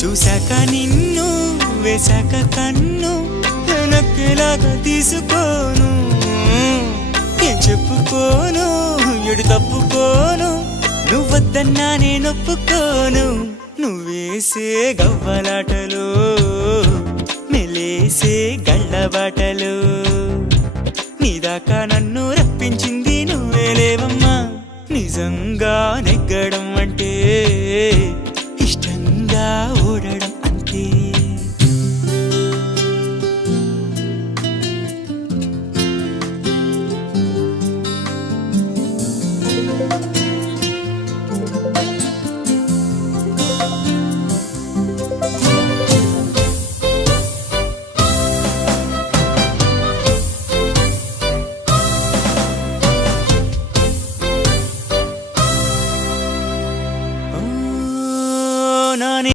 చూశాక నిన్ను వేశాక కన్ను వెనక్కిలాగా తీసుకోను ఏం చెప్పుకోను ఎడు తప్పుకోను నువ్వద్దన్నా నేనొప్పుకోను నువ్వేసే గవ్వలాటలు మెలేసే గళ్ళబాటలు నీదాకా నన్ను రప్పించింది నువ్వేలేవమ్మా నిజంగా నెగ్గడం అంటే ఇష్టంగా ఓడడం అంతే